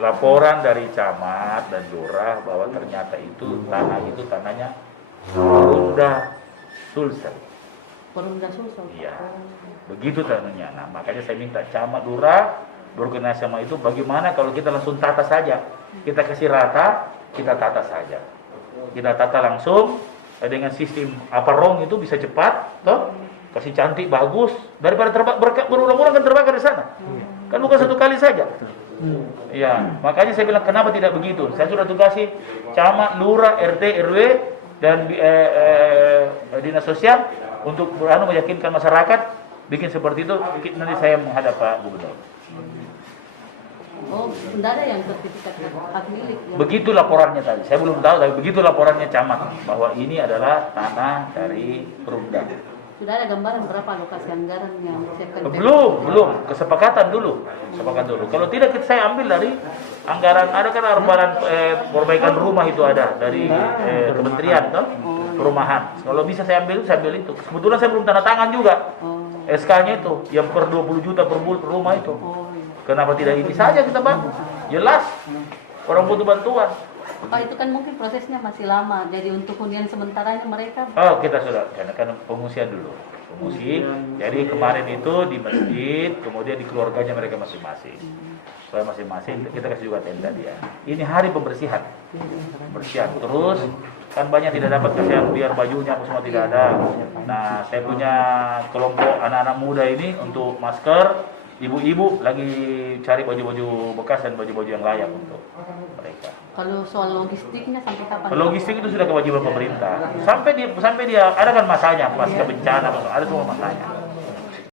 laporan dari camat dan lurah bahwa ternyata itu tanahnya Perumda Sulsel. Perumda Sulsel. Iya, begitu tanahnya. Nah, makanya saya minta camat lurah berorganisasi sama itu, bagaimana kalau kita langsung tata saja, kita kasih rata, kita tata saja, kita tata langsung dengan sistem aparong itu bisa cepat, toh, kasih cantik bagus daripada berulang-ulang kan terbakar di sana, kan bukan satu kali saja. Ya, makanya saya bilang kenapa tidak begitu. Saya sudah tugasi camat, lurah, RT, RW dan dinas sosial untuk meyakinkan masyarakat bikin seperti itu. Nanti saya menghadap Pak Gubernur. Oh, tidak ada yang sertifikat hak milik. Begitu laporannya tadi. Saya belum tahu, tapi begitu laporannya camat bahwa ini adalah tanah dari Perumda. Sudah ada gambaran berapa lokasi anggaran yang disiapkan? Belum. Kesepakatan dulu. Kalau tidak saya ambil dari anggaran, ada kan anggaran perbaikan rumah itu ada dari kementerian toh, perumahan. Kalau bisa saya ambil itu. Kebetulan saya belum tanda tangan juga. SK-nya itu yang per 20 juta per bulan per rumah itu. Kenapa tidak ini saja kita bantu? Jelas orang butuh bantuan. Pak, itu kan mungkin prosesnya masih lama. Jadi untuk hunian sementaranya mereka? Oh, kita sudah kan pengungsian dulu. Jadi kemarin itu di masjid, kemudian di keluarganya mereka masing-masing. Soalnya masing-masing kita kasih juga tenda dia. Ini hari pembersihan. Terus kan banyak tidak dapat kasihan biar bajunya apa semua tidak ada. Nah, saya punya kelompok anak-anak muda ini untuk masker. Ibu-ibu lagi cari baju-baju bekas dan baju-baju yang layak untuk mereka. Kalau soal logistiknya sampai kapan? Logistik itu sudah kewajiban pemerintah. Sampai dia ada kan masanya, pasca bencana, ada semua masanya.